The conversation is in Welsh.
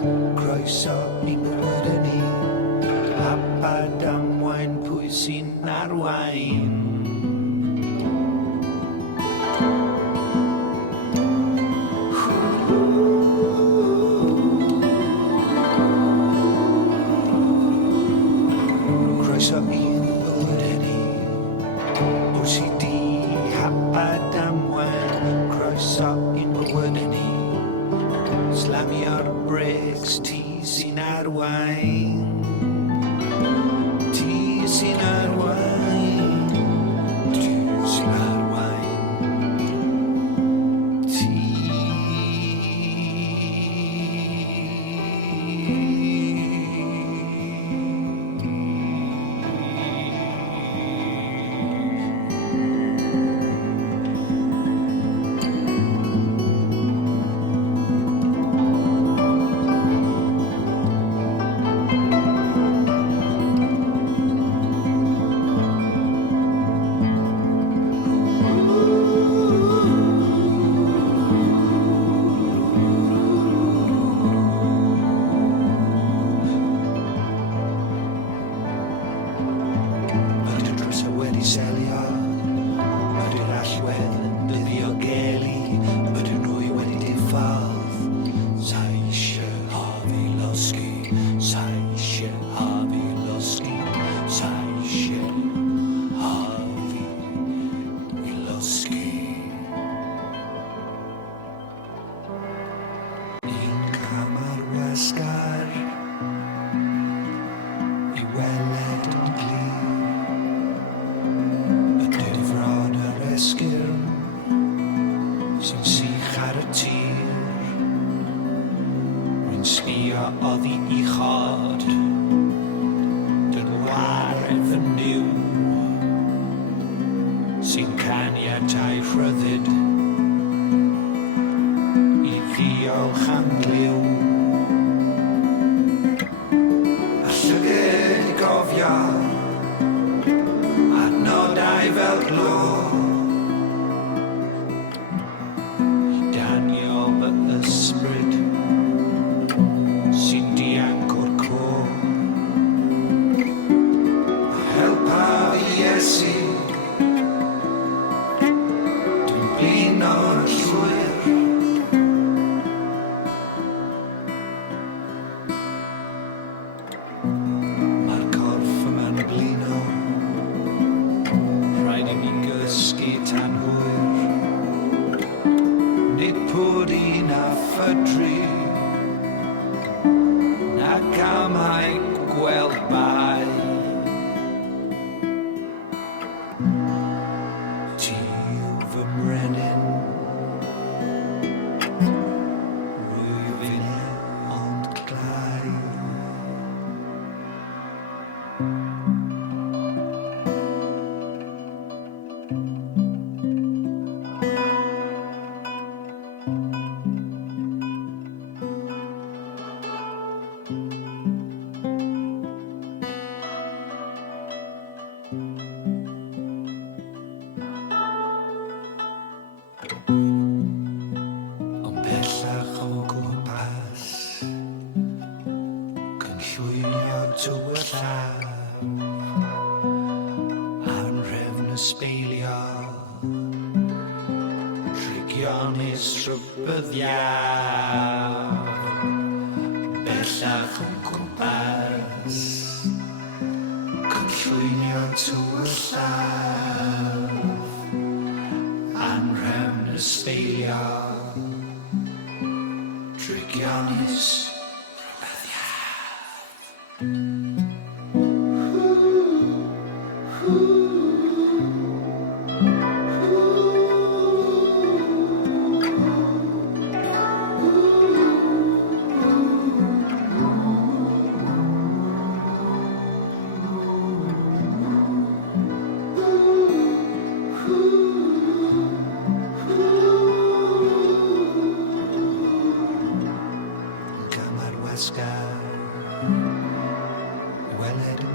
Croeso i bywyd ni, hapa damwain pwy sy'n arwain. Croeso i bywyd ni, OCD, hapa damwain. Croeso i bywyd ni, slamio'r bricks, ti sy'n arwain. Ti sy'n arwain. Ti sy'n arwain. Ti. Wedi selio, ydy'r allwedd yn ddiogelu, ydy'r nwy wedi diffodd. Sa eisiau hafi losgi, sa eisiau hafi losgi, sa eisiau hafi losgi. Un camar wasgar, I weled yn glir. Esgyrn sy'n sych ar y tir. Rwy'n sbio oddi I chod, dyn waredd yn niw, sy'n caniatau rhyddid I ddiolch am liw. A llygyd gofio, adnodau fel glo, ysbryd sy'n dianc o'r côr. Helpa fi Iesu, dwi'n blino'n llwyr. Mae'r corff yma'n blino, rhaid I mi gysgu tan hwyr. Nid pwdi na ffydru, na gamau gweld bai. Ti yw fy mrenyn, rwyf ond glai. Ond bellach o gwmpas, cynllwynio tywyllaf, anhrefn y sbeilio, trigionus rhywbyddiaf. Bellach o gwmpas, cynllwynio tywyllaf, anhrefn y sbeilio, trigionus Asgard, weled yn